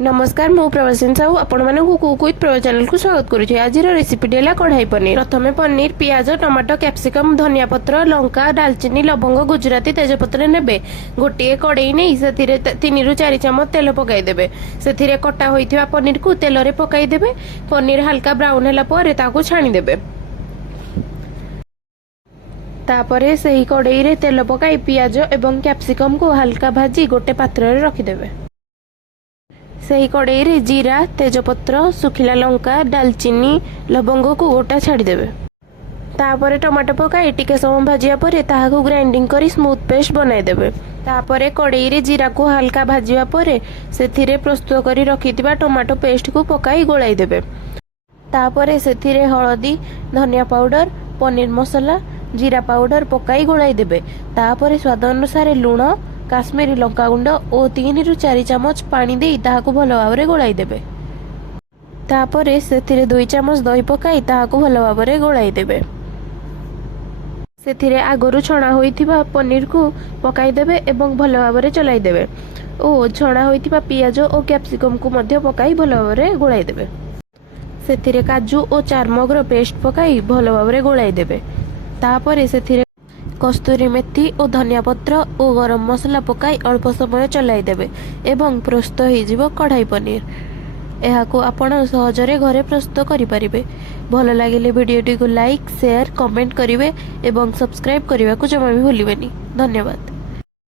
नमस्कार मु प्रवासिन साहू आपण मानक कुक प्रो चैनल को स्वागत करुछे। आज रेसिपी है कढ़ाई पनीर। प्रथमे पनीर पियाज टमाटो कैप्सिकम धनिया पत्र लंका दालचीनी लवंग गुजराती तेजपत्र नेबे। गोटे कड़ई नहीं से 3 ରୁ 4 चामच तेल पकाइदेबे। से कटा होइथिबा पनीर को तेल रे पकाइदेबे। पनीर हल्का ब्राउन होला परे ताको छाणीदेबे। तापरे सही कड़ई रे तेल पकाई पियाज एवं कैप्सिकम को हल्का भाजी गोटे पात्र रे रखिदेबे। सही कड़ई रे जीरा तेजपत्र सुखिला लंका दालचीनी लवंग को गोटा छाड़ीदेवे। तापरे टमाटो पकाई टिके समय भाजिया परे ताहाको ग्राइंडिंग करी स्मूथ पेस्ट बनाइदेवे। तापरे कड़ई रे जीरा को हल्का भाजिया परे सेथिरे प्रस्तुत करी रखिथिबा टमाटो पेस्ट को पकाई गोलाई देबे। तापरे सेथिरे हळदी धनिया पाउडर पनीर मसाला जीरा पाउडर पकाई गोलाई देबे। तापरे स्वाद अनुसार लूण काश्मीरी लंका गुंड और 3 ରୁ 4 चामच पानी दे ताहाको भलो भाबरे गोलाई देबे। तापरे सेथिरे 2 चामच दही पकाई ताहाको भलो भाबरे गोलाई देबे। सेथिरे आगरु छणा होइथिबा पनीर को पकाई देबे एवं भलो भाबरे चलाई देबे और छणा होइथिबा पियाज और कैप्सिकम को मध्य पकाई भलो भाबरे गोलाई देबे। सेथिरे काजू और चारमगर पेस्ट पकाई भलो भाबरे गोलाई देबे। तापरे सेथिरे कस्तूरी मेथी और धनिया पत्र और गरम मसला पकाई अल्प समय चलाई देबे एवं प्रस्तुत हो कढ़ाई पनीर। एहाको आपण सहजरे घरे प्रस्तुत करि परिबे। भल लागिले वीडियोटी को लाइक शेयर कमेंट करिवे एवं सब्सक्राइब करने को जमा भी भूलिबेनी। धन्यवाद।